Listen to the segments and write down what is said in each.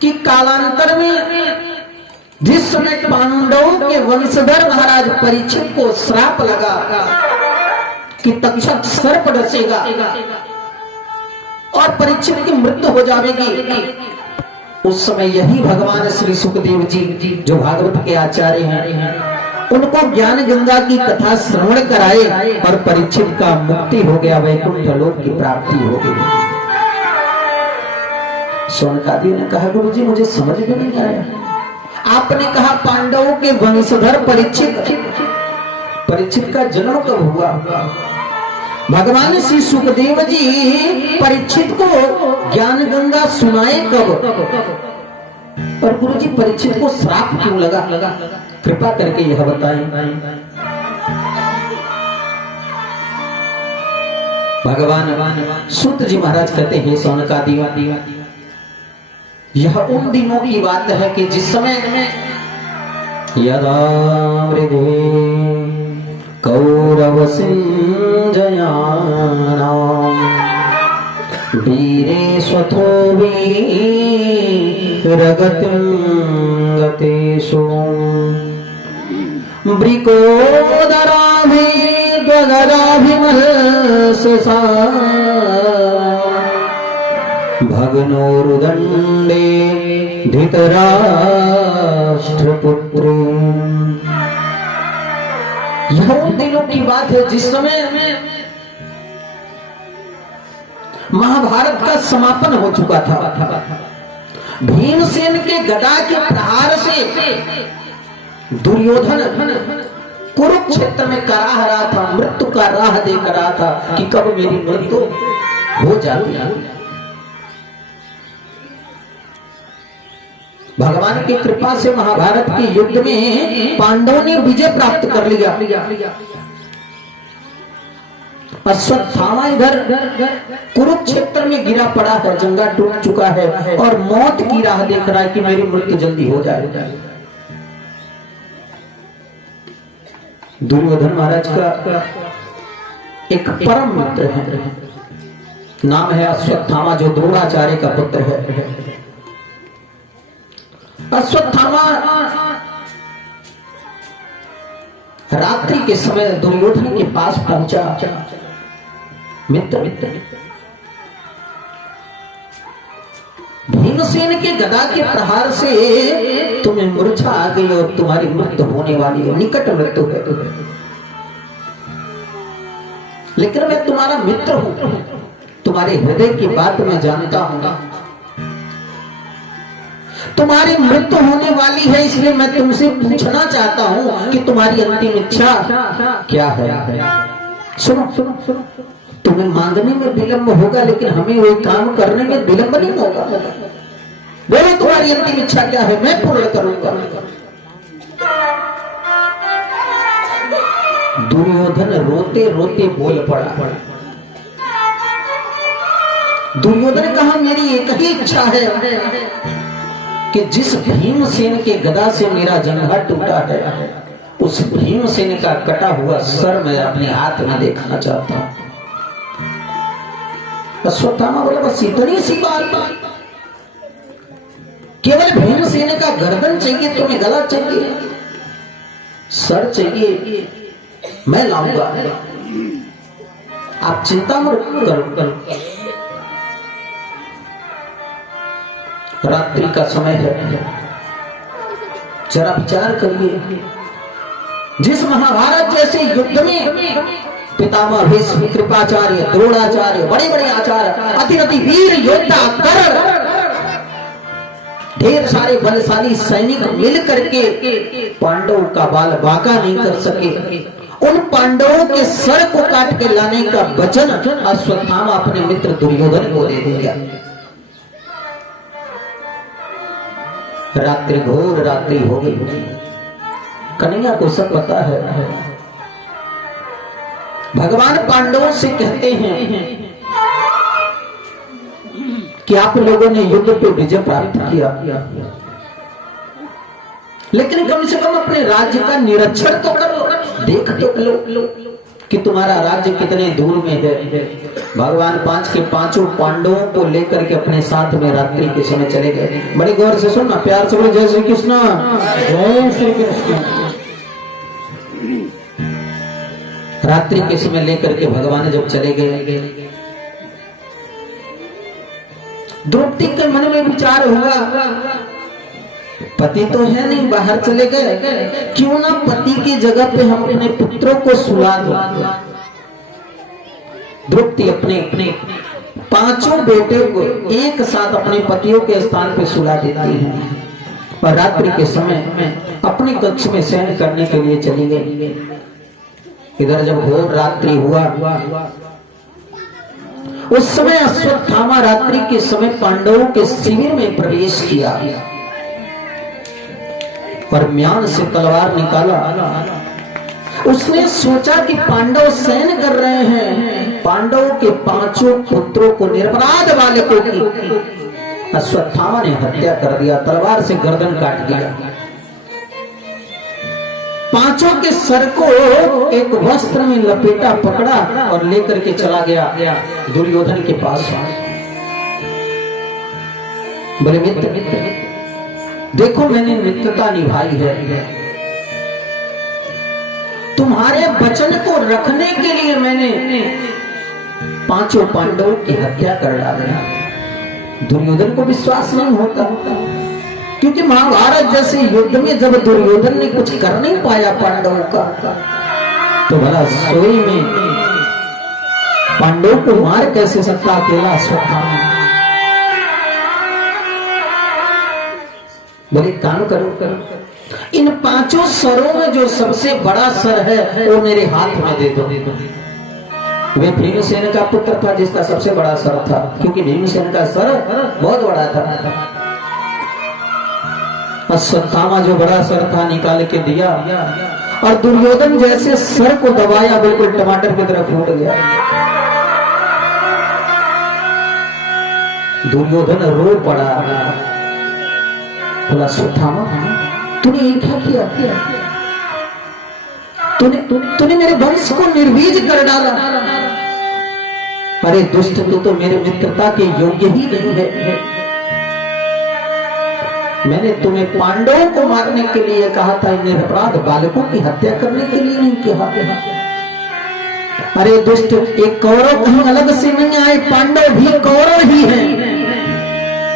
कि कालांतर में जिस समय पांडवों के वंशधर महाराज परीक्षित को श्राप लगा कि तक्षक सर्प डसेगा और परीक्षित की मृत्यु हो जाएगी, उस समय यही भगवान श्री सुखदेव जी जो भागवत के आचार्य हैं, उनको ज्ञान गंगा की कथा श्रवण कराए और परीक्षित का मुक्ति हो गया, वैकुंठ लोक की प्राप्ति हो गई। शौनकादि ने कहा गुरु जी मुझे समझ में नहीं आया, आपने कहा पांडवों के वंशधर परीक्षित का जन्म कब हुआ? भगवान श्री सुखदेव जी परीक्षित को ज्ञान गंगा सुनाए कब? और गुरु जी परीक्षित को श्राप क्यों लगा? कृपा करके यह बताएं। भगवान सूत जी महाराज कहते हैं शौनकादि, यह उन दिनों की बात है कि जिस समय यदा कौरव सिंजयानां वीरे स्वथो वीरगतिं गतेषु ब्रिकोदराभिर्गदाभिमहससा भग्नोरुदण्डे धृतराष्ट्रपुत्रो। यह उन दिनों की बात है जिस समय महाभारत का समापन हो चुका था। भीमसेन के गदा के प्रहार से दुर्योधन कुरुक्षेत्र में कराह रहा था, मृत्यु का राह देख रहा था कि कब मेरी मृत्यु हो जाती है। भगवान की कृपा से महाभारत के युद्ध में पांडवों ने विजय प्राप्त कर लिया। अश्वत्थामा इधर कुरुक्षेत्र में गिरा पड़ा है, जंगा टूट चुका है और मौत की राह देख रहा है कि मेरी मृत्यु जल्दी हो जाए। दुर्योधन महाराज का एक परम मित्र है, नाम है अश्वत्थामा, जो द्रोणाचार्य का पुत्र है। अश्वत्थामा रात्रि के समय दुर्योधन के पास पहुंचा। मित्र भीमसेन के गदा के प्रहार से तुम्हें मूर्छा आ गई और तुम्हारी मृत्यु होने वाली है, निकट मृत्यु है, लेकिन मैं तुम्हारा मित्र हूं, तुम्हारे हृदय की बात मैं जानता हूं, तुम्हारी मृत्यु होने वाली है, इसलिए मैं तुमसे पूछना चाहता हूं कि तुम्हारी अंतिम इच्छा क्या है। सुनो सुनो सुनो, तुम्हें मांगने में विलंब होगा लेकिन हमें वो काम करने में विलंब नहीं होगा। बोलो तुम्हारी अंतिम इच्छा क्या है, मैं पूर्ण करूंगा। दुर्योधन रोते रोते बोल पड़ा। दुर्योधन ने कहा मेरी एक ही इच्छा है कि जिस भीमसेन के गदा से मेरा जंघा टूटा है, उस भीमसेन का कटा हुआ सर मैं अपने हाथ में देखना चाहता हूं। अश्वत्थामा बोला बस इतनी सी बात, केवल भीमसेन का गर्दन चाहिए, तुम्हें गला चाहिए, सर चाहिए, मैं लाऊंगा, आप चिंता मत करो। रात्रि का समय है, जरा विचार करिए, जिस महाभारत जैसे युद्ध में पितामह भीष्म, कृपाचार्य, द्रोणाचार्य, बड़े बड़े आचार्य, अति वीर योद्धा, कर्ण, ढेर सारे बलशाली सैनिक मिल करके पांडवों का बाल बांका नहीं कर सके, उन पांडवों के सर को काट के लाने का वचन अश्वत्थामा अपने मित्र दुर्योधन को दे दिया। रात्रि घोर रात्रि हो गई, कन्हैया को सब पता है। भगवान पांडवों से कहते हैं कि आप लोगों ने युद्ध पे विजय प्राप्त किया, लेकिन कम से कम अपने राज्य का निरीक्षण तो करो, देख तो लो कि तुम्हारा राज्य कितने दूर में है। भगवान पांच के पांचों पांडवों को लेकर के अपने साथ में रात्रि के समय चले गए। बड़े गौर से सुनना, प्यार से बोलो जय श्री कृष्ण, जय श्री कृष्ण। रात्रि के समय लेकर के भगवान जब चले गए, द्रौपदी के मन में विचार हुआ, पति तो है नहीं, बाहर चले गए, क्यों ना पति की जगह पे हम अपने पुत्रों को सुला दो। द्रौपदी अपने पांचों बेटे को एक साथ अपने पतियों के स्थान पे सुला देती हैं और रात्रि के समय अपने कक्ष में शयन करने के लिए चली गई। इधर जब घोर रात्रि हुआ, उस समय अश्वत्थामा रात्रि के समय पांडवों के शिविर में प्रवेश किया और म्यान से तलवार निकाला। उसने सोचा कि पांडव शयन कर रहे हैं, पांडवों के पांचों पुत्रों को, निरपराध बालकों की अश्वत्थामा ने हत्या कर दिया, तलवार से गर्दन काट दिया। पांचों के सर को एक वस्त्र में लपेटा, पकड़ा और लेकर के चला गया दुर्योधन के पास। बोले मित्र, देखो मैंने मित्रता निभाई है, तुम्हारे वचन को रखने के लिए मैंने पांचों पांडवों की हत्या कर डाला। दुर्योधन को विश्वास नहीं होता, क्योंकि महाभारत जैसे युद्ध में जब दुर्योधन ने कुछ कर नहीं पाया पांडवों का, तो भला सोई में पांडवों को मार कैसे सकता अकेला अश्वत्थामा। बोले काम करो, इन पांचों सरों में जो सबसे बड़ा सर है वो मेरे हाथ में दे दो। वे भीमसेन का पुत्र था जिसका सबसे बड़ा सर था, क्योंकि भीमसेन का सर बहुत बड़ा था। अश्वत्थामा जो बड़ा सर था निकाल के दिया और दुर्योधन जैसे सर को दबाया, बिल्कुल टमाटर की तरह फूट गया। दुर्योधन रो पड़ा, बोला अश्वत्थामा तूने ये क्या किया? तूने मेरे वंश को निर्वीज कर डाला। अरे दुष्ट, तू तो मेरे मित्रता के योग्य ही नहीं है। मैंने तुम्हें पांडवों को मारने के लिए कहा था, निरपराध बालकों की हत्या करने के लिए नहीं कहा। अरे दुष्ट, एक कौरव कहीं अलग से नहीं आए, पांडव भी कौरव ही हैं,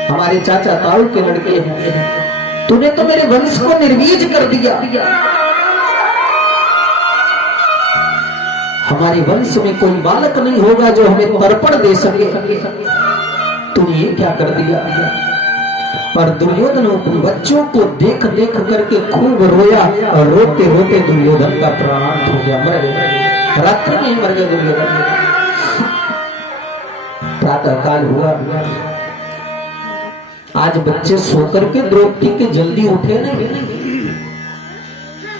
हमारे चाचा ताऊ के लड़के हैं। तूने तो मेरे वंश को निर्वीज कर दिया। हमारे वंश में कोई बालक नहीं होगा जो हमें तर्पण दे सके। तूने ये क्या कर दिया? और दुर्योधन बच्चों को देख देख करके खूब रोया और रोते रोते दुर्योधन का प्राण हो गया, मर गया। रात्रि में ही मर गया दुर्योधन। प्रातः काल हुआ, आज बच्चे सोकर के द्रौपदी के जल्दी उठे नहीं,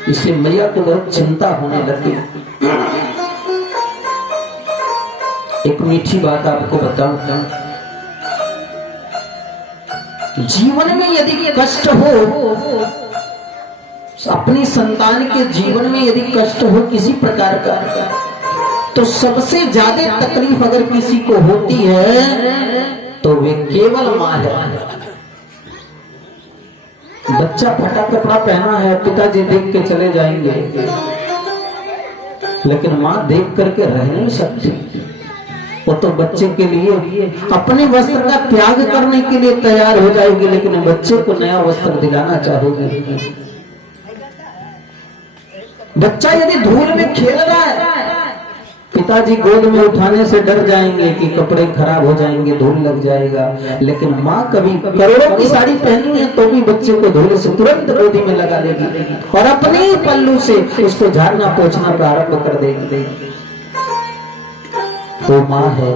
इसलिए मैया को बहुत चिंता होने लगी। एक मीठी बात आपको बताऊं, जीवन में यदि कष्ट हो, अपनी संतान के जीवन में यदि कष्ट हो किसी प्रकार का, तो सबसे ज्यादा तकलीफ अगर किसी को होती है तो वे केवल मां है। बच्चा फटा कपड़ा पहना है, पिताजी देख के चले जाएंगे, लेकिन मां देख करके रह नहीं सकती। वो तो बच्चे के लिए अपने वस्त्र का त्याग करने के लिए तैयार हो जाएगी, लेकिन बच्चे को नया वस्त्र दिलाना चाहोगे। बच्चा यदि धूल में खेल रहा है, पिताजी गोद में उठाने से डर जाएंगे कि कपड़े खराब हो जाएंगे, धूल लग जाएगा, लेकिन माँ कभी करोड़ों की साड़ी पहनी है तो भी बच्चे को धूल से तुरंत गोदी में लगा लेगी और अपने ही पल्लू से उसको झाड़ना पोंछना प्रारंभ कर देगी। वो माँ है।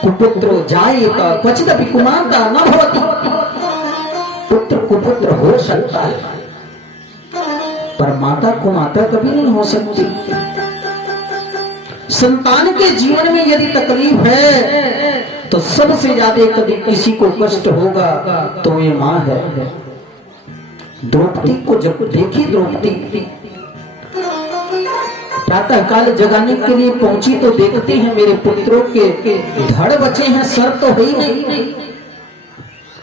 कुपुत्रो जायेत क्वचिदपि कुमाता न भवति। पुत्र कुपुत्र हो सकता है, पर माता कुमाता कभी नहीं हो सकती। संतान के जीवन में यदि तकलीफ है तो सबसे ज्यादा कभी किसी को कष्ट होगा तो ये मां है। द्रौपदी को जब देखी, द्रौपदी प्रातः काल जगाने के लिए पहुंची तो देखते हैं मेरे पुत्रों के धड़ बचे हैं, सर तो है ही नहीं।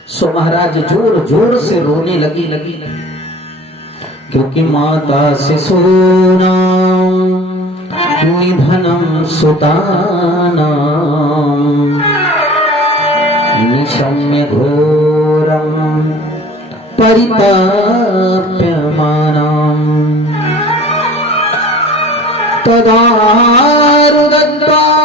सो महाराज जोर जोर से रोने लगी क्योंकि माता शिशूनां निधनं सुतानां निशम्य घोरं परिताप्यमानाम् तदा रुदत्तास्पगलाकुलाक्षी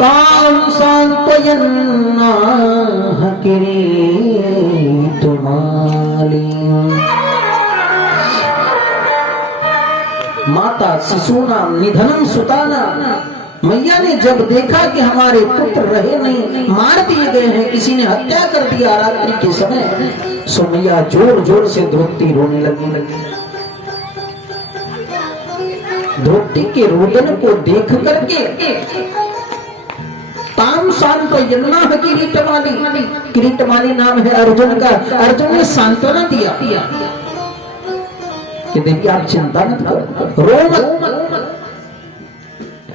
तां सान्त्वयन्नाह किरीटमालिनीम्। माता शिशूनां निधनं सुतानां, मैया ने जब देखा कि हमारे पुत्र रहे नहीं, मार दिए गए हैं, किसी ने हत्या कर दिया रात्रि के समय, सो मैया जोर जोर से द्रौपदी रोने लगी। द्रौपदी के रोदन को देख करके ताम सांत्वयन्ना किरीटमाली, किरीटमाली नाम है अर्जुन का, अर्जुन ने सांत्वना दिया कि देवी आप चिंता मत करो, रो मत,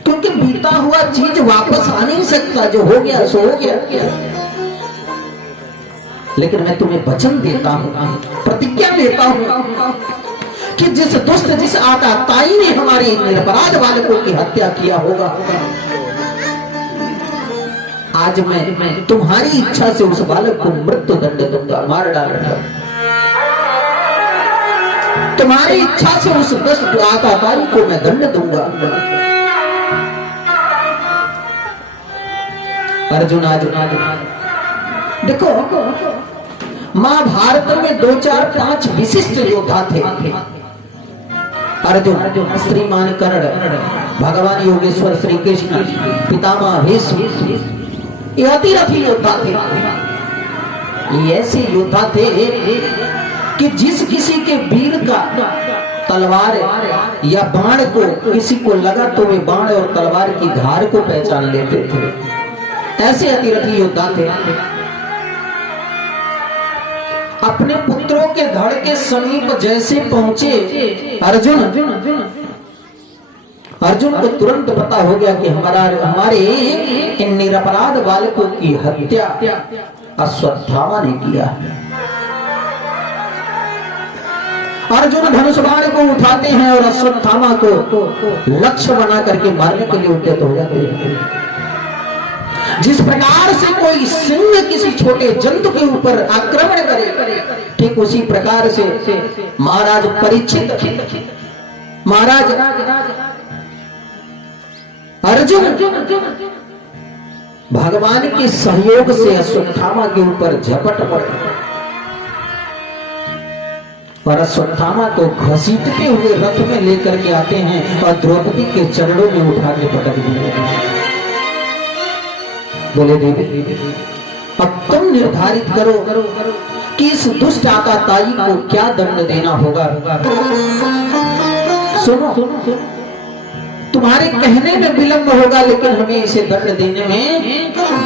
क्योंकि बीता हुआ चीज वापस आ नहीं सकता, जो हो गया सो हो गया। लेकिन मैं तुम्हें वचन देता हूं, प्रतिज्ञा देता हूं कि जिस दुष्ट जिस आताताई ने हमारे निरपराध बालकों की हत्या किया होगा, आज मैं तुम्हारी इच्छा से उस बालक को मृत्यु दंड दूंगा, मार डालूंगा। तुम्हारी इच्छा से उस दुष्ट आताताई को मैं दंड दूंगा। अर्जुन देखो, महाभारत में 2, 4, 5 विशिष्ट योद्धा थे। अर्जुन, श्रीमान कर्ण, भगवान योगेश्वर श्री कृष्ण, पितामह भीष्म, ये अतिरथी योद्धा थे। ये ऐसे योद्धा थे कि जिस किसी के वीर का तलवार या बाण को किसी को लगा तो वे बाण और तलवार की धार को पहचान लेते थे। ऐसे अतिरथी योद्धा थे। अपने पुत्रों के धड़ के समीप जैसे पहुंचे अर्जुन को तुरंत पता हो गया कि हमारे इन निरपराध बालकों की हत्या अश्वत्थामा ने किया है। अर्जुन धनुष बाण को उठाते हैं और अश्वत्थामा को लक्ष्य बना करके मारने के लिए उद्यत हो जाते हैं। जिस प्रकार से कोई सिंह किसी छोटे जंतु के ऊपर आक्रमण करे, ठीक उसी प्रकार से महाराज परीक्षित, महाराज अर्जुन भगवान के सहयोग से अश्वत्थामा के ऊपर झपट पड़े और अश्वत्थामा को घसीटते हुए रथ में लेकर के आते हैं और द्रौपदी के चरणों में उठा के पटक दिए। बोले देवी, अब तुम निर्धारित करो कि इस दुष्ट आताताई को क्या दंड देना होगा। सुनो, तुम्हारे कहने में विलंब होगा, लेकिन हमें इसे दंड देने में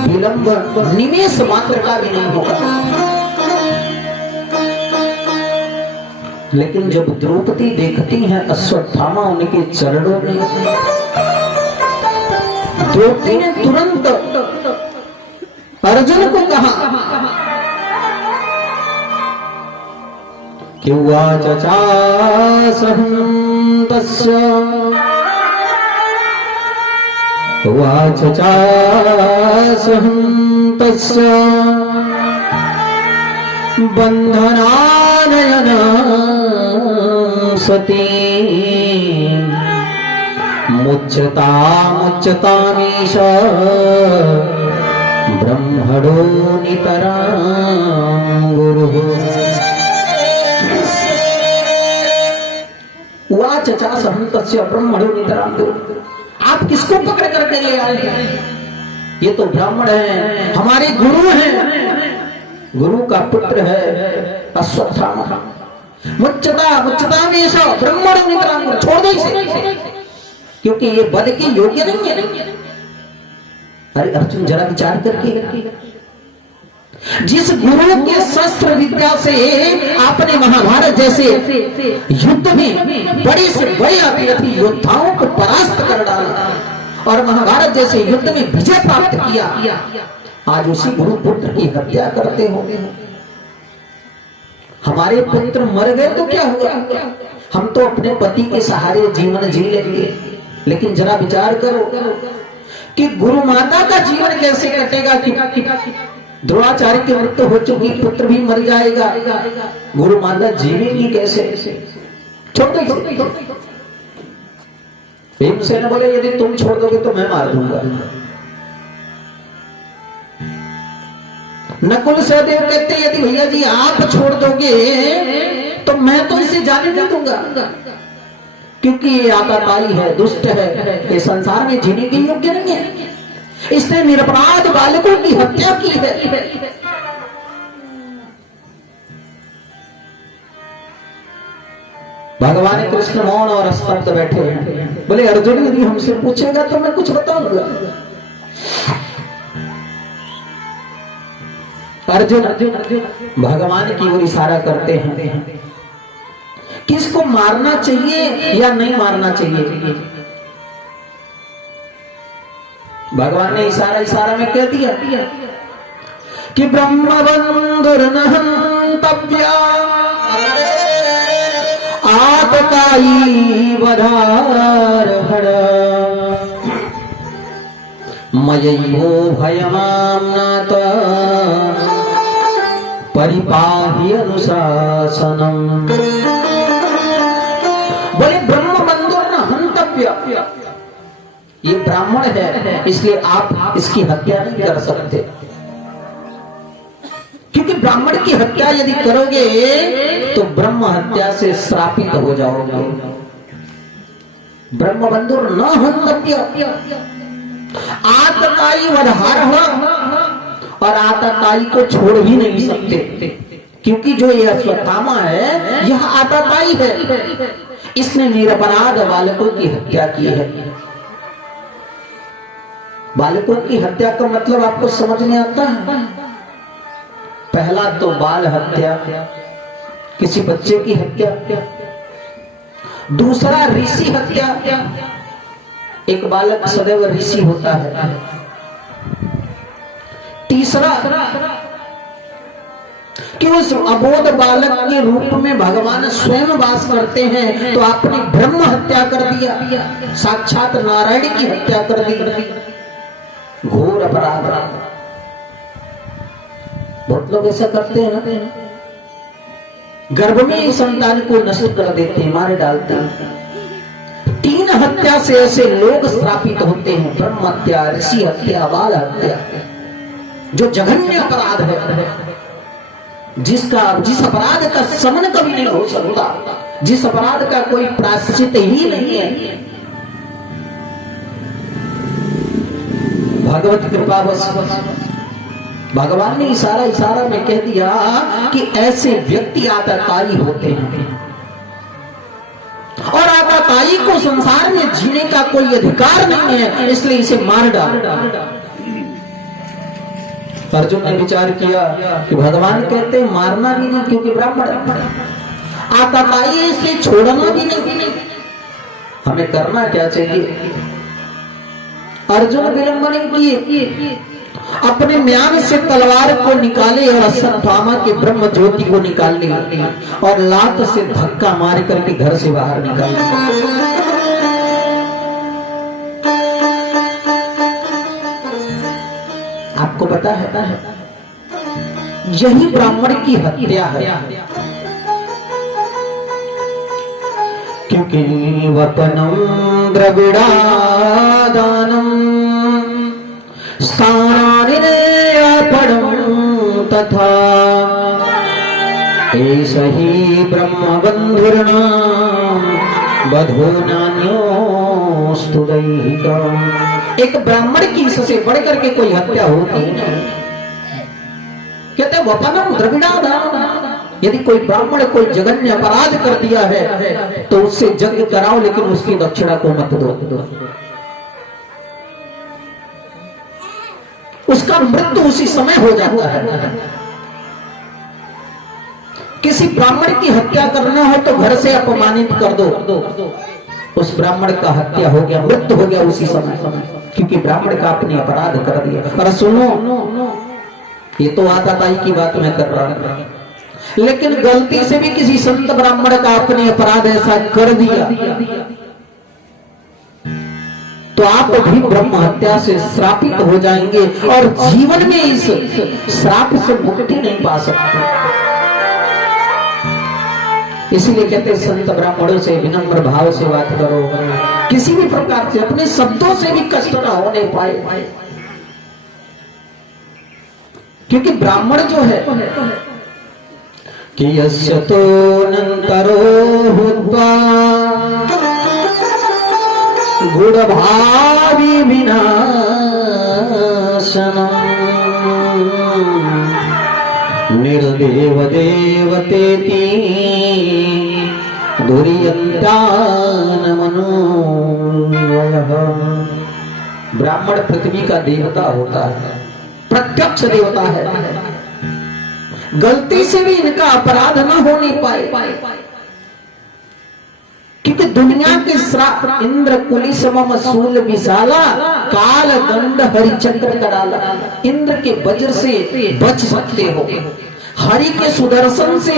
विलंब निमेष मात्र का भी नहीं होगा। लेकिन जब द्रौपदी देखती हैं अश्वत्थामा उनके चरणों में, द्रौपदी ने तुरंत अर्जुन को कहा कि उवाच चासहं तस्य बन्धनानयन सती मुच्यतामीश ब्रह्मणो नितरां गुरुः। उवाच चासहं तस्य ब्रह्मणो नितरां गुरुः। आप किसको पकड़ करके ले आए हैं? ये तो ब्राह्मण है, हमारे गुरु हैं, गुरु का पुत्र है अश्वत्थामा। मुच्यतामीश ब्रह्मणो नितरां गुरुः। छोड़ दो इसे, क्योंकि ये वध के योग्य नहीं है। अरे अर्जुन, जरा विचार करके जिस गुरु के शस्त्र विद्या से आपने महाभारत जैसे युद्ध में बड़े से बड़े अतिरथी योद्धाओं को परास्त कर डाला और महाभारत जैसे युद्ध में विजय प्राप्त किया, आज उसी गुरु पुत्र की हत्या करते हो। हमारे पुत्र मर गए तो क्या हुआ, हम तो अपने पति के सहारे जीवन जी लेंगे, लेकिन जरा विचार करो कि गुरु माता का जीवन कैसे कटेगा कि द्रोणाचार्य की मृत्यु हो चुकी, पुत्र भी मर जाएगा, गुरु माता जीवेगी कैसे। छोड़ भीमसेन बोले यदि तुम छोड़ दोगे तो मैं मार दूंगा। नकुल सहदेव कहते यदि भैया जी आप छोड़ दोगे तो मैं तो इसे जाने नहीं दूंगा, क्योंकि ये आताताई है, दुष्ट है, ये संसार में जीने के योग्य नहीं है, इसने निरपराध बालकों की हत्या की है। भगवान कृष्ण मौन और स्तब्ध बैठे हैं। बोले अर्जुन यदि हमसे पूछेगा तो मैं कुछ बताऊंगा। अर्जुन भगवान की ओर इशारा करते हैं कि इसको मारना चाहिए या नहीं मारना चाहिए। भगवान ने इशारा में कह दिया कि ब्रह्मबंधुर्न हन्तव्या आततायी वधार्हण मयैवो भयमाम्नात परिपाहि अनुशासनम। बोले ब्रह्मबंधुर्न हन्तव्या, ये ब्राह्मण है इसलिए आप इसकी हत्या नहीं कर सकते, क्योंकि ब्राह्मण की हत्या यदि करोगे तो ब्रह्म हत्या से श्रापित हो जाओगे। ब्रह्मबंधुर न हन्तव्य आततायी वधार्ह, और आततायी को छोड़ भी नहीं सकते, क्योंकि जो ये अश्वत्थामा है यह आततायी है, इसने निरपराध बालकों की हत्या की है। बालकों की हत्या का मतलब आपको समझ में आता है। पहला तो बाल हत्या, किसी बच्चे की हत्या, दूसरा ऋषि हत्या, एक बालक सदैव ऋषि होता है, तीसरा कि उस अबोध बालक के रूप में भगवान स्वयं वास करते हैं, तो आपने ब्रह्म हत्या कर दिया, साक्षात नारायण की हत्या कर दी, घोर अपराध। बहुत लोग ऐसा करते हैं ना, गर्भ में ही संतान को नष्ट कर देते हैं, मार डालते हैं। 3 हत्या से ऐसे लोग श्रापित होते हैं, ब्रह्म हत्या, ऋषि हत्या, बाल हत्या, जो जघन्य अपराध है, जिस अपराध का शमन कभी नहीं हो सकता, जिस अपराध का कोई प्रायश्चित ही नहीं है। भगवत कृपा बस भगवान ने इशारा में कह दिया कि ऐसे व्यक्ति आततायी होते हैं, और आततायी को संसार में जीने का कोई अधिकार नहीं है, इसलिए इसे मार डाल। अर्जुन ने विचार किया कि भगवान कहते हैं मारना भी नहीं, क्योंकि ब्राह्मण आततायी से छोड़ना भी नहीं, हमें करना क्या चाहिए। अर्जुन विलंब नहीं किए, अपने म्यान से तलवार को निकाले और अश्वत्थामा के ब्रह्म ज्योति को निकाल लिए और लात से धक्का मार करके घर से बाहर निकाल दिया। आपको पता है यही ब्राह्मण की हत्या है, क्योंकि वतनम द्रविड़ादानम स्थानानिर्यापणं तथा एष हि ब्रह्मबन्धुर्नाम बधो नान्योस्तु दैहिकम्। एक ब्राह्मण की इससे बढ़कर के कोई हत्या होती नहीं। कहते वतनम द्रविड़ादानम, यदि कोई ब्राह्मण कोई जघन्य अपराध कर दिया है तो उससे यज्ञ कराओ, लेकिन उसकी दक्षिणा को मत दो। उसका मृत्यु उसी समय हो जाता है। किसी ब्राह्मण की हत्या करना हो तो घर से अपमानित कर दो, उस ब्राह्मण का हत्या हो गया, मृत्यु हो गया उसी समय, क्योंकि ब्राह्मण का आपने अपराध कर दिया। और सुनो, ये तो आताताई की बात मैं कर रहा हूं, लेकिन गलती से भी किसी संत ब्राह्मण का आपने अपराध ऐसा कर दिया तो आप भी ब्रह्म हत्या से श्रापित हो जाएंगे और जीवन में इस श्राप से मुक्ति नहीं पा सकते। इसलिए कहते संत ब्राह्मणों से विनम्र भाव से बात करो, किसी भी प्रकार से अपने शब्दों से भी कष्ट न होने पाए, क्योंकि ब्राह्मण जो है कि यस्य तो नंतरो हुत्वा गुणभावी विनाशनम् निर्देव देवतेति दुर्यन्तानमनोयः। ब्राह्मण पृथ्वी का देवता होता है, प्रत्यक्ष देवता है। गलती से भी इनका अपराध न होने पाए, क्योंकि दुनिया के श्राप इंद्र कुली समम शूल विशाला काल दंड हरिचंद्र कराला। इंद्र के वज्र से बच सकते हो, हरि के सुदर्शन से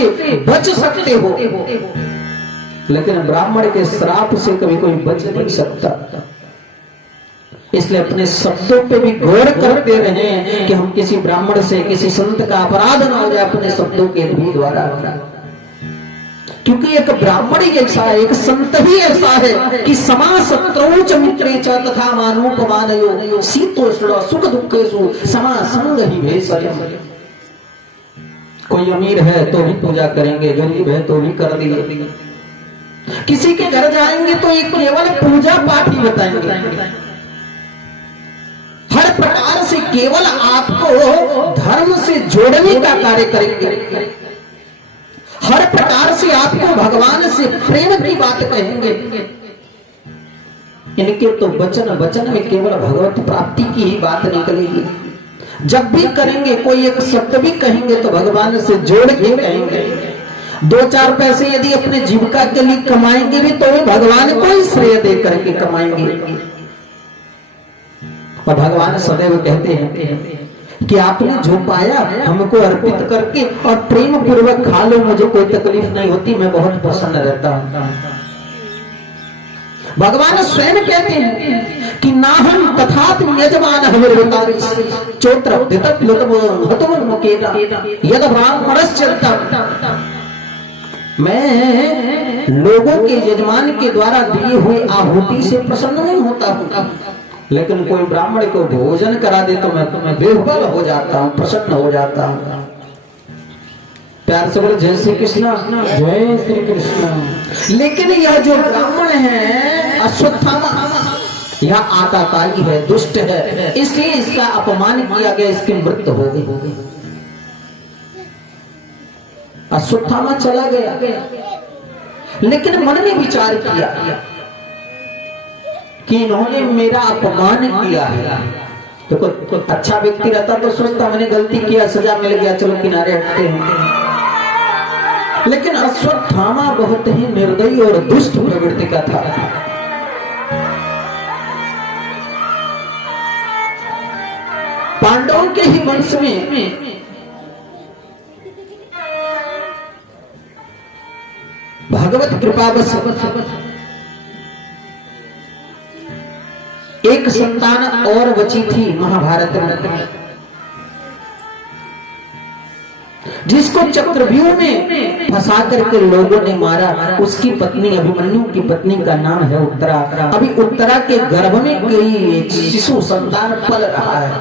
बच सकते हो, लेकिन ब्राह्मण के श्राप से कभी कोई बच नहीं सकता। इसलिए अपने शब्दों पे भी गौर करते रहे कि हम किसी ब्राह्मण से, किसी संत का अपराध न हो जाए अपने शब्दों के भी द्वारा, क्योंकि एक ब्राह्मण ही ऐसा है, एक संत ही ऐसा है कि समा शत्रौ च मित्रे च तथा मानोपमानयो शीतोष्ण सुख दुखेषु समा संग ही भेषजम्। कोई अमीर है तो भी पूजा करेंगे, गरीब है तो भी कर दिए, किसी के घर जाएंगे तो एक केवल पूजा पाठ ही बताएंगे, हर प्रकार से केवल आपको धर्म से जोड़ने का कार्य करेंगे, हर प्रकार से आपको भगवान से प्रेम की बात कहेंगे। इनके तो वचन में केवल भगवत प्राप्ति की ही बात निकलेगी। जब भी करेंगे कोई एक शब्द भी कहेंगे तो भगवान से जोड़ के कहेंगे। दो चार पैसे यदि अपने जीविका के लिए कमाएंगे भी तो वे भगवान को ही श्रेय दे करके कमाएंगे। और भगवान सदैव कहते हैं कि आपने जो पाया हमको अर्पित करके और प्रेम पूर्वक खा लो, मुझे कोई तकलीफ नहीं होती, मैं बहुत प्रसन्न रहता हूं। भगवान स्वयं कहते हैं कि नाहं तथापि यजमान हविर्वतारि चोत्र यद ब्राह्मणश्चरितम्। मैं लोगों के यजमान के द्वारा दिए हुए आहुति से प्रसन्न नहीं होता हूं, लेकिन कोई ब्राह्मण को भोजन करा दे तो मैं बेहबल हो जाता हूँ, प्रसन्न हो जाता हूँ। प्यार से बोलो जय श्री कृष्ण, जय श्री कृष्ण। लेकिन यह जो ब्राह्मण है अश्वत्थामा, यह आताताई है, दुष्ट है, इसलिए इसका अपमान किया गया, इसकी मृत्यु हो गई। अश्वत्थामा चला गया, लेकिन मन ने विचार किया कि इन्होंने मेरा अपमान किया है। तो कोई अच्छा व्यक्ति रहता तो सोचता मैंने गलती किया, सजा मिल गया, चलो किनारे हटते हैं। लेकिन अश्वत्थामा बहुत ही निर्दयी और दुष्ट प्रवृत्ति का था। पांडवों के ही वंश में भगवत कृपावश एक संतान और बची थी महाभारत में, जिसको चक्रव्यूह में फंसा करके लोगों ने मारा। उसकी पत्नी अभिमन्यु की पत्नी का नाम है उत्तरा। अभी उत्तरा के गर्भ में कोई शिशु संतान पल रहा है।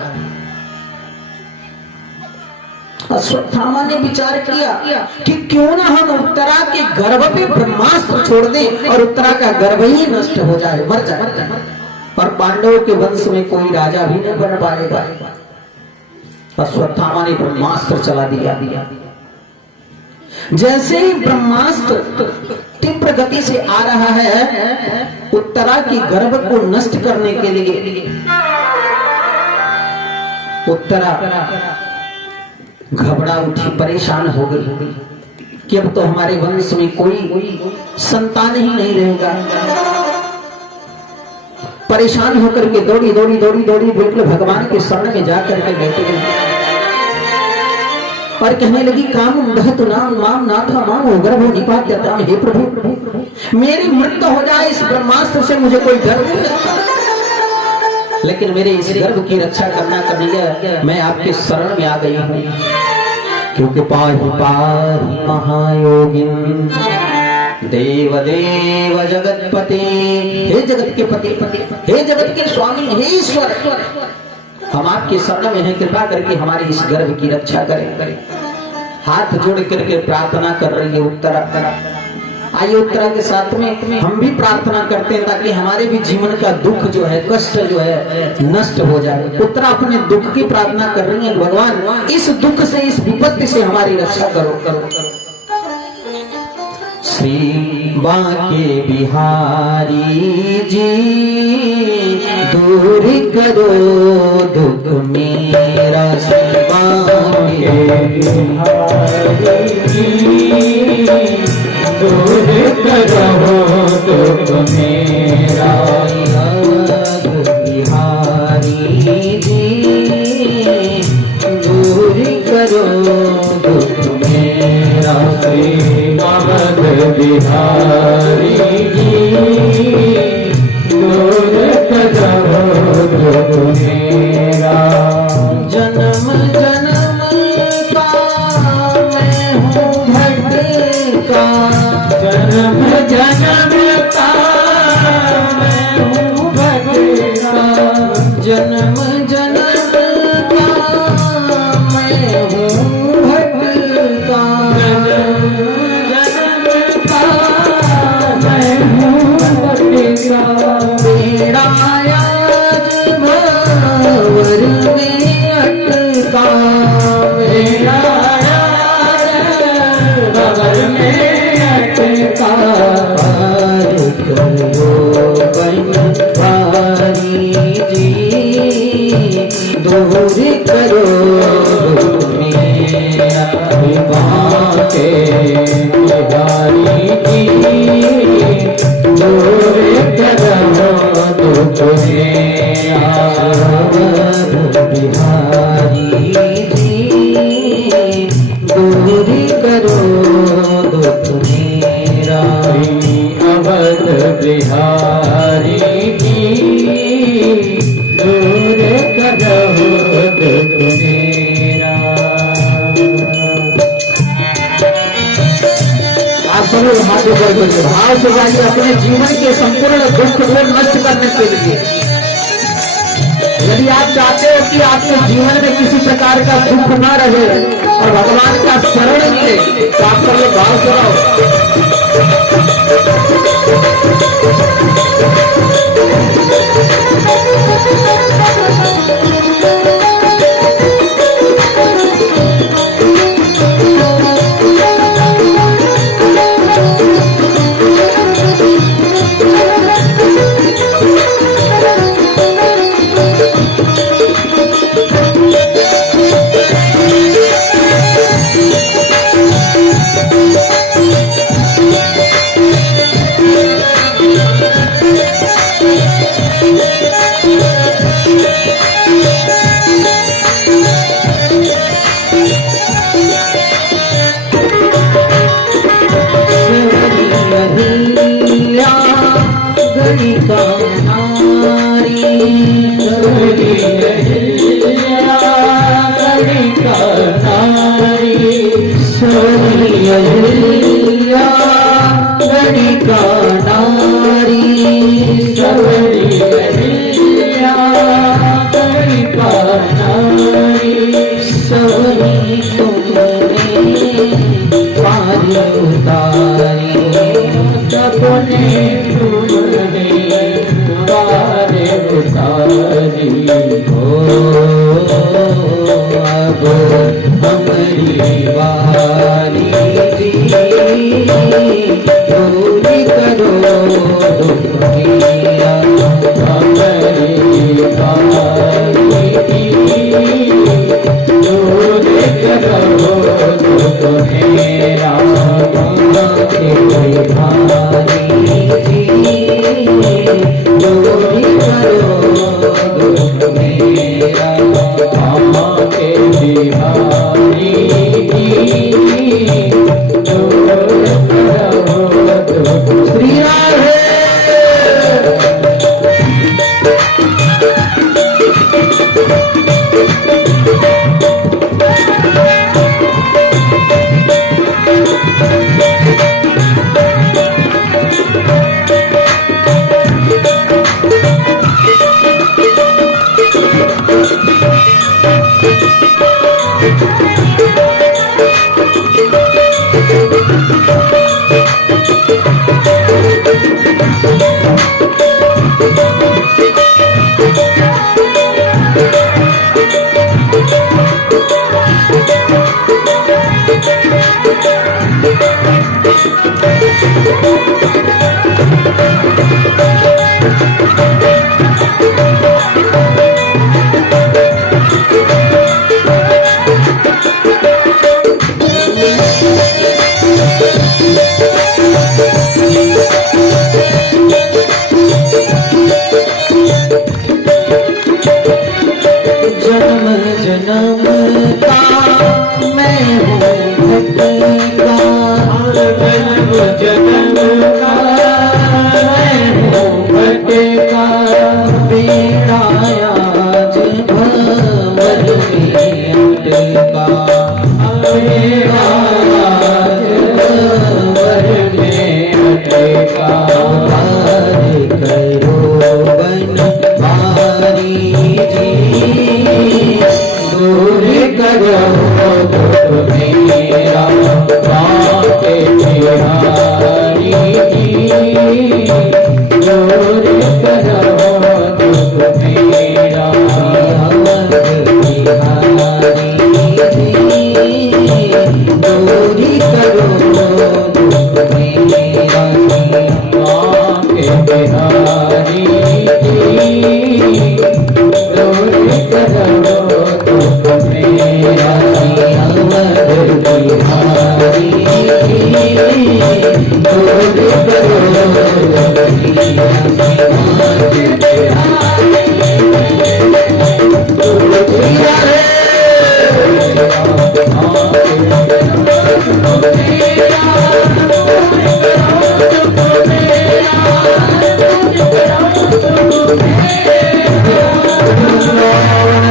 अश्वत्थामा ने विचार किया कि क्यों ना हम उत्तरा के गर्भ पे ब्रह्मास्त्र छोड़ दें और उत्तरा का गर्भ ही नष्ट हो जाए, मर जाए, और पांडवों के वंश में कोई राजा भी नहीं बन पाएगा। अश्वत्थामा ने ब्रह्मास्त्र चला दिया। जैसे ही ब्रह्मास्त्र तीव्र गति से आ रहा है उत्तरा की गर्भ को नष्ट करने के लिए, उत्तरा घबरा उठी, परेशान हो गई कि अब तो हमारे वंश में कोई संतान ही नहीं रहेगा। परेशान होकर के दौड़ी दौड़ी दौड़ी दौड़ी बिल्कुल भगवान के शरण में जाकर के बैठ गई और कहने लगी, काम दहतु नाम माम नाथा माम गर्भ निपात्यता। हे प्रभु, मेरी मृत्यु हो जाए, इस ब्रह्मास्त्र से मुझे कोई डर नहीं लगता, लेकिन मेरे इस गर्भ की रक्षा करना कभी मैं आपके शरण में आ गई हूँ, क्योंकि पाहि पाहि महायोगिन देव देव जगतपति। हे जगत के पति, हे जगत के स्वामी, हे ईश्वर, हम आपके शरण में हैं, कृपा करके हमारे इस गर्भ की रक्षा करें। हाथ जोड़ करके प्रार्थना कर रही है उत्तरा। आइए उत्तरा के साथ में हम भी प्रार्थना करते हैं ताकि हमारे भी जीवन का दुख जो है, कष्ट जो है नष्ट हो जाए। उत्तरा अपने दुख की प्रार्थना कर रही है, भगवान इस दुख से, इस विपत्ति से हमारी रक्षा करो। श्री बांके बिहारी जी दूर करो दुख मेरा। श्री बांके बिहारी जी दूर करो दुख मेरा। बिहारी जी दूर करो दुख मेरा। बिहारी जी दूर करो दुख मेरा। जन्म जन्म का मैं हूँ भटका, जन्म जन्म का मैं हूँ भटका, जन्म जन्म का मैं हूँ भटका, मेरा आज भंवर में अटका, मेरा आज भंवर में अटका। बिहारी जी दूर करो मेरा। बांके बिहारी जी दूर करो दुख मेरा। बिहारी जी दूर करो दुख मेरा। अवध बिहारी जी दूर करो दुख मेरा। आप सब लोग हाथ ऊपर करके भाव से गाइए अपने जीवन के संपूर्ण दुख को नष्ट करने के लिए। यदि आप चाहते हो कि आपके जीवन में किसी प्रकार का दुख न रहे और भगवान का शरण मिले, तो आप सब लोग भाव कराओ। हमारी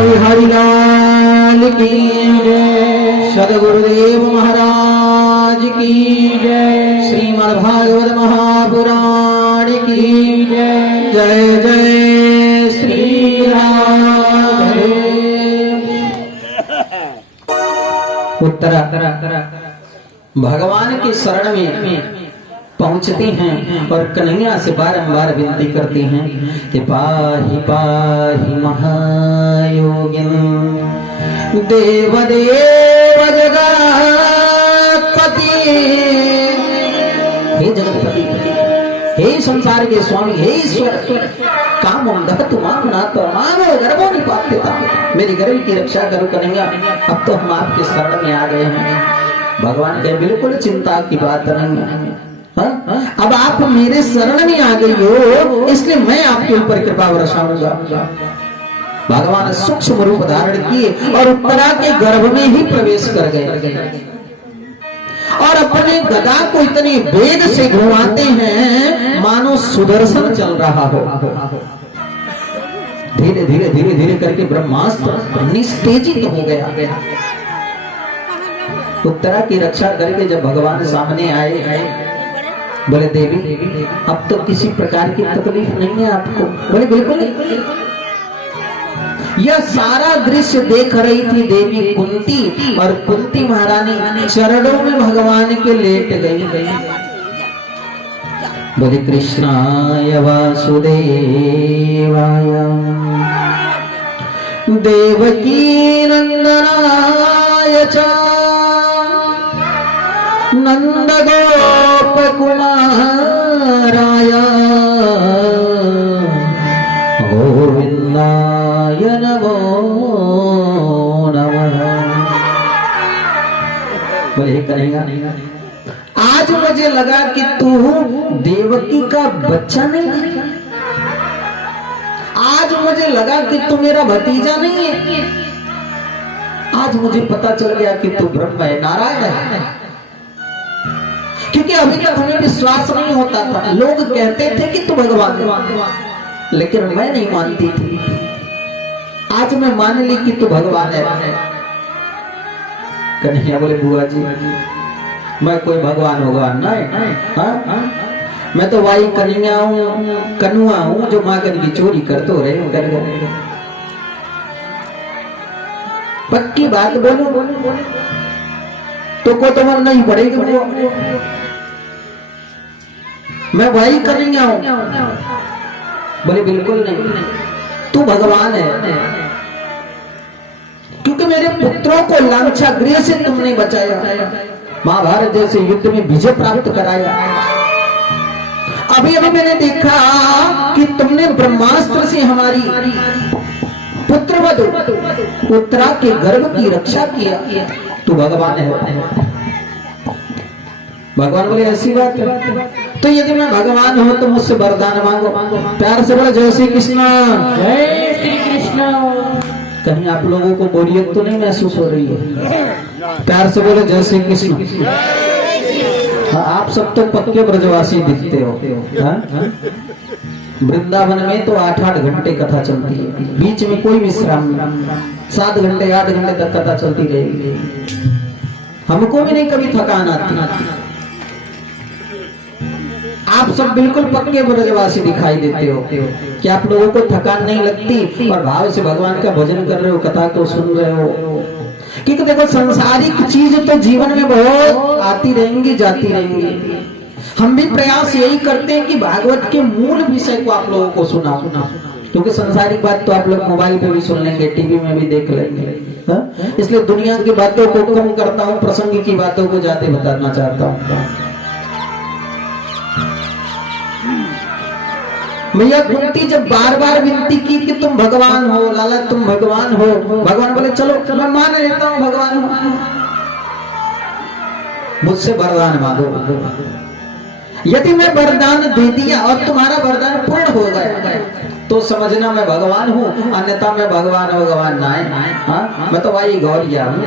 बिहारी लाल की जय, सदगुरुदेव महाराज की जय, श्रीमद् भागवत महापुराण की जय। जय जय श्री राम। उत्तरा भगवान की शरण में पहुंचती हैं और कन्हैया से बारंबार विनती करती हैं कि पाहि पाहि महायोगिन देवदेव जगत्पति। हे जगतपति, हे संसार के स्वामी, हे ईश्वर, कामं दहतु मां नाथ मानो गर्भो निपात्यता। मेरी गर्भ की रक्षा करो कन्हैया, अब तो हम आपके शरण में आ गए हैं। भगवान कहे बिल्कुल चिंता की बात नहीं है, अब आप मेरे शरण में आ गई हो, इसलिए मैं आपके ऊपर कृपा बरसाऊंगा। भगवान सूक्ष्म रूप धारण किए और उत्तरा के गर्भ में ही प्रवेश कर गए और अपने गदा को इतने वेग से घुमाते हैं मानो सुदर्शन चल रहा हो। धीरे धीरे धीरे धीरे करके ब्रह्मास्त्र निस्तेजित हो गया। उत्तरा की रक्षा करके जब भगवान सामने आए, बोले देवी अब तो किसी प्रकार की तकलीफ नहीं है आपको? बोले बिल्कुल नहीं। यह सारा दृश्य देख रही थी देवी कुंती, और कुंती महारानी चरणों में भगवान के लेट गई। बोले कृष्णाय वासुदेवाय देवकी नंदनाय च नंद गोप कुमाराय गोविंदाय नमो नमः। बोले कन्हैया आज मुझे लगा कि तू देवकी का बच्चा नहीं है, आज मुझे लगा कि तू मेरा भतीजा नहीं है, आज मुझे पता चल गया कि तू ब्रह्म है, नारायण है। क्योंकि अभी तक हमें विश्वास नहीं होता था, लोग कहते थे कि तू भगवान है, लेकिन मैं नहीं मानती थी। आज मैं मान ली कि तू भगवान है। कन्हैया बोले बुआ जी मैं कोई भगवान नहीं, मैं तो वाई कन्हैया हूँ, कनुआ हूँ जो मागन की चोरी करते रहे हूँ। पक्की बात बोलो तो को तो मन नहीं पड़ेगी। मैं वही कन्हैया हूँ। बोले बिल्कुल नहीं, तू भगवान है, क्योंकि मेरे पुत्रों को लांछा गृह से तुमने बचाया, महाभारत जैसे युद्ध में विजय प्राप्त कराया। अभी अभी मैंने देखा कि तुमने ब्रह्मास्त्र से हमारी पुत्रवधू उत्तरा के गर्भ की रक्षा किया। तू भगवान है। भगवान बोले ऐसी बात है, तो यदि मैं भगवान हूं तो मुझसे वरदान मांगो। प्यार से बोला जय श्री कृष्ण। जय श्री कृष्ण। कहीं आप लोगों को बोरियत तो नहीं महसूस हो रही है? प्यार से बोले जय श्री कृष्ण। हाँ, आप सब तो पक्के ब्रजवासी दिखते हो। वृंदावन में तो 8-8 घंटे कथा चलती है, बीच में कोई विश्राम नहीं, 7 घंटे 8 घंटे तक कथा चलती रहेगी। हमको भी नहीं कभी थकान आती। आप सब बिल्कुल पक्के ब्रजवासी दिखाई देते हो कि आप लोगों को थकान नहीं लगती और भाव से भगवान का भजन कर रहे हो, कथा को सुन रहे हो। क्योंकि देखो सांसारिक चीज तो जीवन में बहुत आती रहेंगी जाती रहेंगी। हम भी प्रयास यही करते हैं कि भागवत के मूल विषय को आप लोगों को सुना, क्योंकि सांसारिक बात तो आप लोग मोबाइल पे भी सुन लेंगे, टीवी में भी देख लेंगे। इसलिए दुनिया की बातों को कम करता हूँ, प्रसंग की बातों को ज्यादा बताना चाहता हूँ। भैया कुंती जब बार बार विनती की कि तुम भगवान हो, लाला तुम भगवान हो, भगवान बोले चलो मैं मान लेता हूँ भगवान हूँ, मुझसे वरदान मांगो। यदि मैं वरदान दे दिया और तुम्हारा वरदान पूर्ण हो गया तो समझना मैं भगवान हूँ, अन्यथा मैं भगवान ना है। हाँ, मैं तो भाई गौरिया हूँ,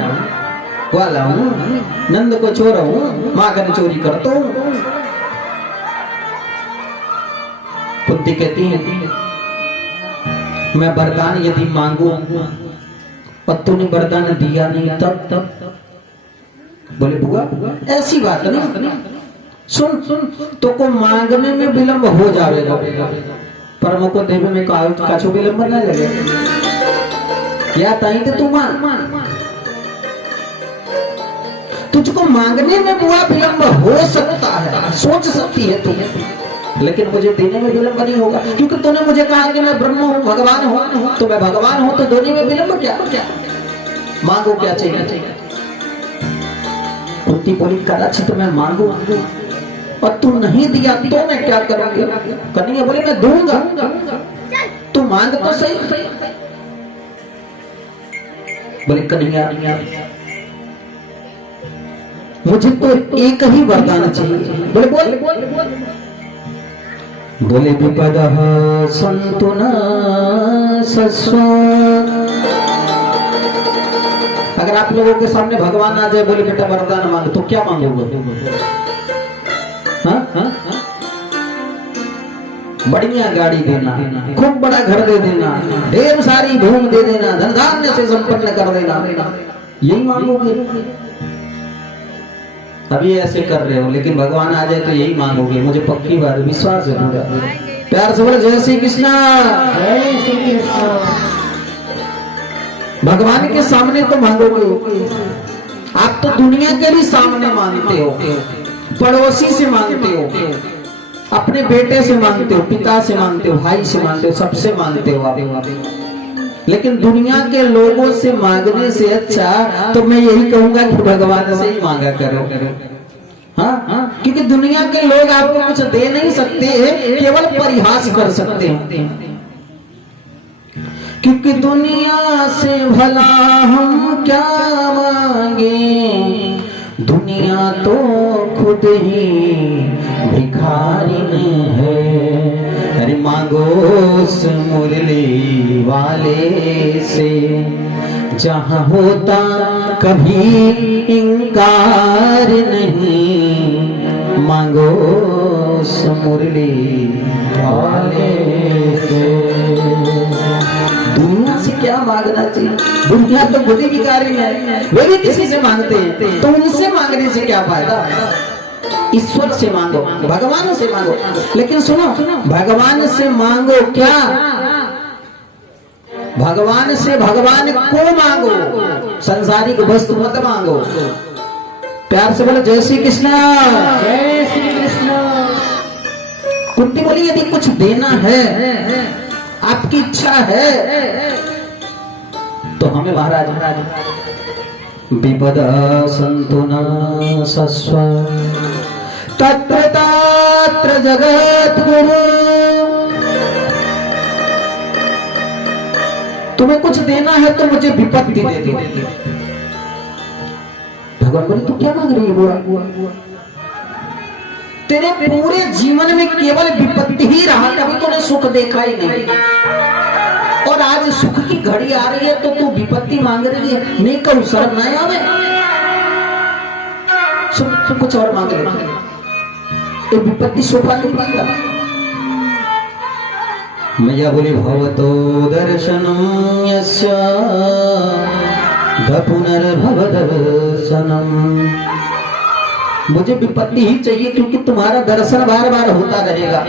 ग्वाला हूँ, नंद को चोर हूँ, मागन चोरी करता हूँ। कुंती कहती है मैं वरदान यदि मांगू और तूने वरदान दिया नहीं तब बोले बुआ ऐसी बात नहीं, सुन तो को मांगने में विलंब हो जाएगा पर मुझको देवे में काचो विलंब ना लगे या ताई तो तू मांग। तुझको मांगने में बुआ विलंब हो सकता है, सोच सकती है तू, लेकिन मुझे देने में विलंब नहीं होगा क्योंकि तूने मुझे कहा कि मैं ब्रह्म हूँ, भगवान हूँ, तो मैं भगवान हूँ तो देने में विलंब क्या? मांगो क्या चाहिए? कुंती बोली कदाचित मैं मांगू और तू नहीं दिया तो मैं क्या करूंगी? कन्हैया बोले मैं दूंगा, तू मांग तो सही। बोले कन्हैया मुझे तो एक ही वरदान चाहिए। बोले बोल। बोले विपदः सन्तु न सस्व। अगर आप लोगों के सामने भगवान आ जाए बोले बेटा वरदान मांग तो क्या मांगोगे? हाँ? बढ़िया गाड़ी देना, खूब बड़ा घर दे देना, ढेर सारी भूमि दे देना, धन धान्य से संपन्न कर देना, यही मांगोगे? अभी ऐसे कर रहे हो लेकिन भगवान आ जाए तो यही मांगोगे? मुझे पक्की बात विश्वास है पूरा। प्यार से बोले जय श्री कृष्णा। जय श्री कृष्णा। भगवान के सामने तो मांगोगे, आप तो दुनिया के भी सामने मांगते हो, पड़ोसी से मांगते हो, अपने बेटे से मांगते हो, पिता से मांगते हो, भाई से मांगते हो, सबसे मांगते हो आप। लेकिन दुनिया के लोगों से मांगने से अच्छा तो मैं यही कहूंगा कि भगवान से ही मांगा करो। हाँ? क्योंकि दुनिया के लोग आपको कुछ दे नहीं सकते, केवल परिहास कर सकते हैं। क्योंकि दुनिया से भला हम क्या मांगे, दुनिया तो खुद ही भिखारी है। अरे मांगो उस मुरली वाले से जहाँ होता कभी इंकार नहीं, मांगो उस मुरली वाले से। दुनिया से क्या मांगना चाहिए? दुनिया तो खुद ही भिखारी है, वे भी किसी से मांगते हैं, तो उनसे मांगने से क्या फायदा? ईश्वर से मांगो, भगवान से मांगो। लेकिन सुनो, भगवान से मांगो क्या? भगवान से भगवान को मांगो, संसारिक वस्तु मत मांगो। प्यार से बोलो जय श्री कृष्ण। जय श्री कृष्ण। कुंती बोली यदि कुछ देना है, आपकी इच्छा है तो हमें महाराज विपद सन्तु न सस्व तत्र तत्र जगत गुरु। तुम्हें कुछ देना है तो मुझे विपत्ति दे दो। भगवान बोले तू क्या मांग रही है बुआ? तेरे पूरे जीवन में केवल विपत्ति ही रहा, कभी तूने सुख देखा ही नहीं, और आज सुख की घड़ी आ रही है तो तू विपत्ति मांग रही है। नहीं कहूं शर्म ना आवे? सुन कुछ और मांग ले, ये विपत्ति शोभा नहीं पाता। मैया बोली भवतो दर्शनम यस्य पुनर्भव दर्शनम। मुझे विपत्ति ही चाहिए क्योंकि तुम्हारा दर्शन बार बार होता रहेगा।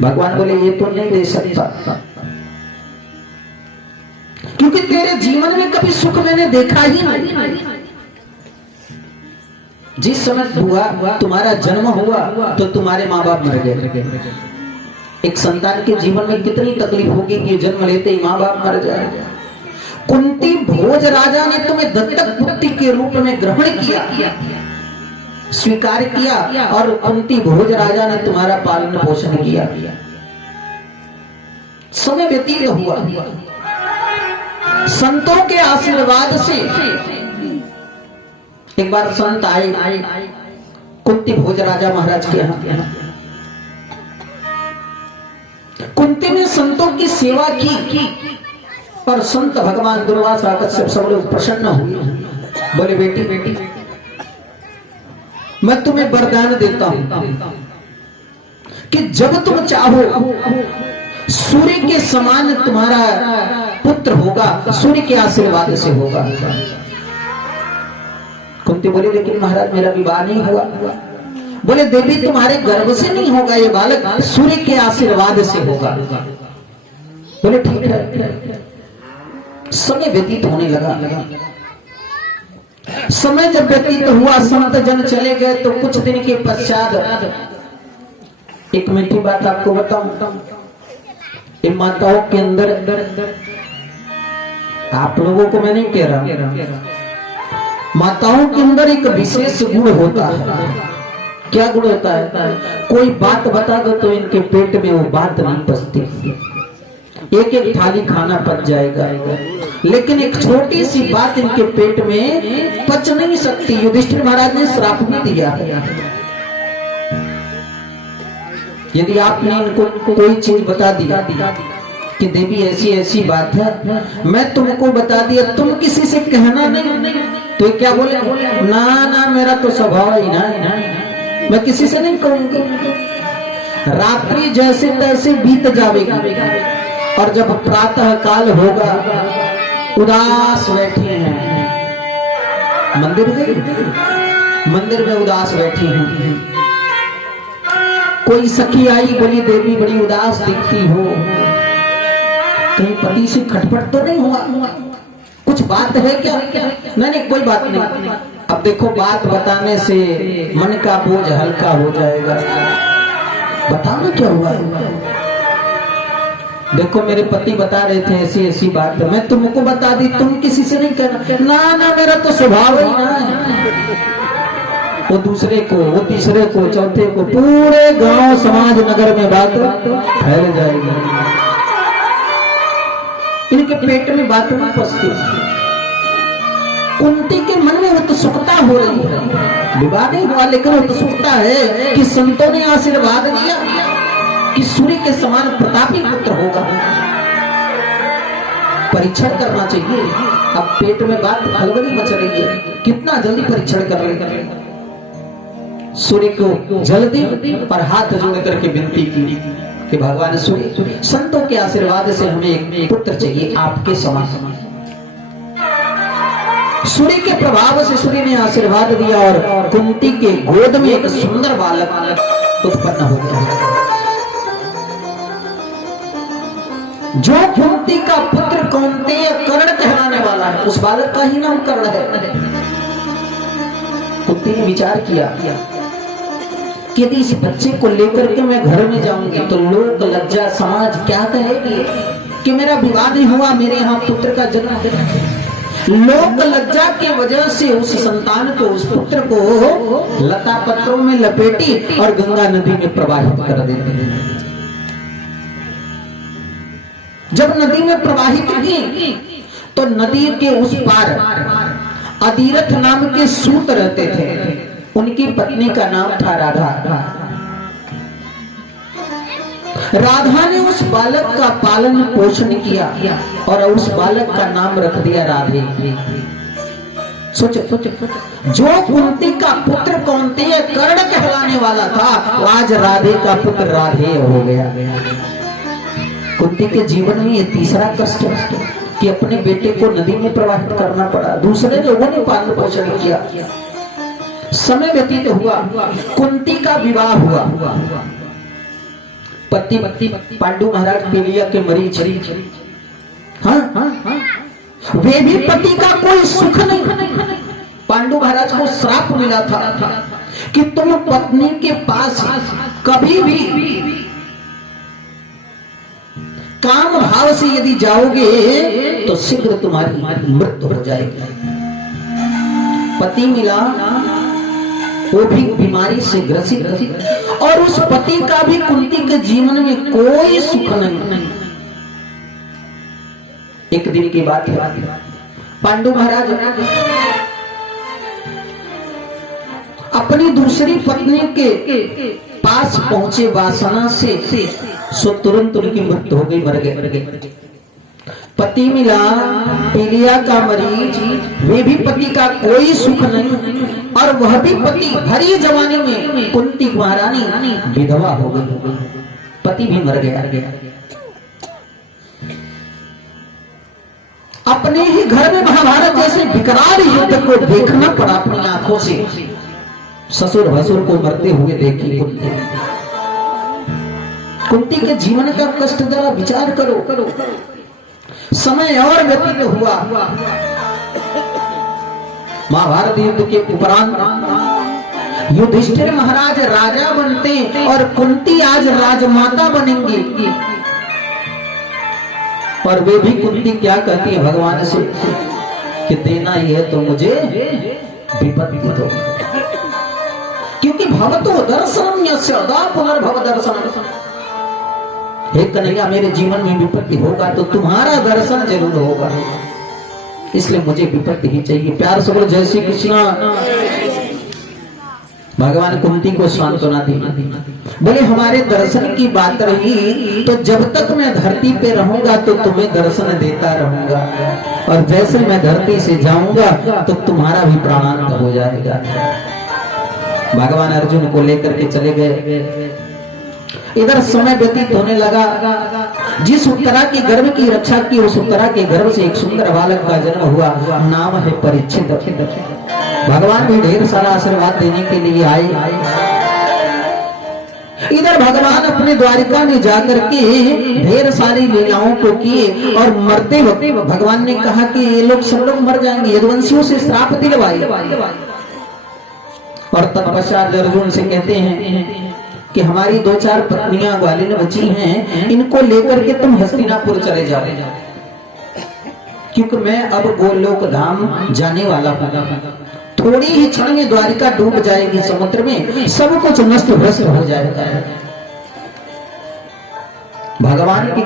भगवान बोले ये तो नहीं दे सकता क्योंकि तेरे जीवन में कभी सुख मैंने देखा ही नहीं। जिस समय हुआ तुम्हारा जन्म हुआ तो तुम्हारे माँ बाप मर गए। एक संतान के जीवन में कितनी तकलीफ होगी कि जन्म लेते ही माँ बाप मर जाए। कुंती भोज राजा ने तुम्हें दत्तक पुत्री के रूप में ग्रहण किया, स्वीकार किया, और कुंती भोज राजा ने तुम्हारा पालन पोषण किया। समय व्यतीत हुआ, संतों के आशीर्वाद से एक बार संत आए कुंती भोज राजा महाराज के यहाँ। कुंती ने संतों की सेवा की और संत भगवान दुर्वासा कश्यप सब लोग प्रसन्न हुए। बोले बेटी बेटी मैं तुम्हें वरदान देता हूं कि जब तुम चाहो सूर्य के समान तुम्हारा पुत्र होगा, सूर्य के आशीर्वाद से होगा। कुंती बोली लेकिन महाराज मेरा विवाह नहीं हुआ। बोले देवी तुम्हारे गर्भ से नहीं होगा ये बालक, सूर्य के आशीर्वाद से होगा। बोले ठीक है। समय व्यतीत होने लगा। समय जब व्यतीत हुआ, संत जन चले गए, तो कुछ दिन के पश्चात एक मीठी बात आपको बताऊं, इन माताओं के अंदर, आप लोगों को मैं नहीं कह रहा, माताओं के अंदर एक विशेष गुण होता है। क्या गुण होता है? कोई बात बता दो तो इनके पेट में वो बात नहीं पचती। एक एक थाली खाना पच जाएगा, लेकिन एक छोटी सी बात इनके पेट में पच नहीं सकती। युधिष्ठिर महाराज ने श्राप भी दिया है, यदि आपने इनको कोई चीज बता दिया कि देवी ऐसी ऐसी बात है, मैं तुमको बता दिया, तुम किसी से कहना नहीं, तो क्या बोले? ना ना मेरा तो स्वभाव ही ना, मैं किसी से नहीं कहूंगी। रात्रि जैसे तैसे बीत जाएगी, और जब प्रातः काल होगा, उदास बैठी हैं, मंदिर में उदास बैठी हैं। कोई सखी आई, बोली देवी बड़ी उदास दिखती हो, कहीं पति से खटपट तो नहीं हुआ? कुछ बात है क्या? नहीं कोई बात नहीं। अब देखो बात बताने से मन का बोझ हल्का हो जाएगा। बताना क्या हुआ? देखो मेरे पति बता रहे थे ऐसी ऐसी बात, मैं तुमको बता दी, तुम किसी से नहीं कहना। ना ना मेरा तो स्वभाव ही ना है। वो दूसरे को, वो तीसरे को, चौथे को, पूरे गांव समाज नगर में बात फैल जाएगी। इनके पेट में बात नहीं पचती। कुंती के मन में उत्सुकता हो रही है, विवाह नहीं हुआ लेकिन उत्सुकता है कि संतों ने आशीर्वाद दिया कि सूर्य के समान प्रतापी पुत्र होगा, परीक्षण करना चाहिए। अब पेट में बात हलबली मच रही है, कितना जल्दी परीक्षण कर रहे हैं। सूर्य को जल्दी पर हाथ जोड़ करके विनती की कि भगवान सूर्य, संतों के आशीर्वाद से हमें एक पुत्र चाहिए आपके समान। सूर्य के प्रभाव से सूर्य ने आशीर्वाद दिया और कुंती के गोद में एक सुंदर बालक उत्पन्न हो गया। जो कुंती का पुत्र कौन्तेय कर्ण कहलाने वाला है, उस बालक का ही नाम कर्ण है। कुंती ने विचार किया कि यदि इस बच्चे को लेकर के मैं घर में जाऊंगी तो लोक लज्जा, समाज क्या कहेगी कि मेरा विवाह नहीं हुआ, मेरे यहाँ पुत्र का जन्म। लोक लज्जा के वजह से उस संतान को, उस पुत्र को लता पत्रों में लपेटी और गंगा नदी में प्रवाहित कर देती। जब नदी में प्रवाहित की तो नदी के उस पार अधीरथ नाम के सूत रहते थे, उनकी पत्नी का नाम था राधा। राधा ने उस बालक का पालन पोषण किया और उस बालक का नाम रख दिया राधे। सोचो, जो कुंती का पुत्र कौन्तेय कर्ण कहलाने वाला था, आज राधे का पुत्र राधे हो गया। कुंती के जीवन में ये तीसरा कष्ट कि अपने बेटे को नदी में प्रवाहित करना पड़ा, दूसरे लोगों ने पालन पोषण किया। समय व्यतीत हुआ, कुंती का विवाह हुआ। पति पांडु महाराज पीलिया के मरीज, हाँ, वे भी पति का कोई सुख नहीं। पांडु महाराज को श्राप मिला था कि तुम पत्नी के पास कभी भी काम भाव से यदि जाओगे तो शीघ्र तुम्हारी मृत्यु हो जाएगी। पति मिला, वो भी बीमारी से ग्रसित, और उस पति का भी कुंती के जीवन में कोई सुख नहीं। एक दिन की बात है, पांडु महाराज अपनी दूसरी पत्नी के पास पहुंचे वासना से, सो तुरंत उनकी मृत्यु हो गई, मर गए। पति मिला, पीलिया का मरीज, वे भी पति का कोई सुख नहीं, और वह भी पति भरी जवानी में कुंती महारानी विधवा हो गई, पति भी मर गया। अपने ही घर में महाभारत जैसे विकराल युद्ध को देखना पड़ा अपनी आंखों से। ससुर भसुर को मरते हुए देखी कुंती के जीवन का कष्ट जरा विचार करो। समय और व्यतीत हुआ। महाभारत युद्ध के उपरांत युधिष्ठिर महाराज राजा बनते और कुंती आज राजमाता बनेंगी। और वे भी कुंती क्या कहती है भगवान से कि देना ही है तो मुझे विपत्ति दो, क्योंकि भवतो दर्शनम यस्यदा पुनर्भव दर्शनम। हे कन्हैया, मेरे जीवन में विपत्ति होगा तो तुम्हारा दर्शन जरूर होगा, इसलिए मुझे विपत्ति ही चाहिए। प्यार से बोलो जय श्री कृष्ण। भगवान कुंती को सांत्वना दी। बोले हमारे दर्शन की बात रही तो जब तक मैं धरती पे रहूंगा तो तुम्हें दर्शन देता रहूंगा, और जैसे मैं धरती से जाऊंगा तो तुम्हारा भी प्राणांत हो जाएगा। भगवान अर्जुन को लेकर के चले गए। इधर समय व्यतीत होने लगा। जिस उत्तरा के गर्भ की रक्षा की उस उत्तरा के गर्भ से एक सुंदर बालक का जन्म हुआ, नाम है परीक्षित। भगवान भी ढेर सारा आशीर्वाद देने के लिए आए। इधर भगवान अपने द्वारिका में जाकर के ढेर सारी लीलाओं को किए, और मरते वक्त भगवान ने कहा कि ये लोग सब लोग मर जाएंगे, यदुवंशियों से श्राप दिलवाए। और तत्पश्चात अर्जुन से कहते हैं कि हमारी 2-4 पत्नियां ग्वालिन बची हैं, इनको लेकर के तुम हस्तिनापुर चले जाओ, क्योंकि मैं अब गोलोक धाम जाने वाला हूं। थोड़ी ही क्षण में द्वारिका डूब जाएगी समुद्र में, सब कुछ नष्ट भ्रष्ट हो जाएगा। भगवान की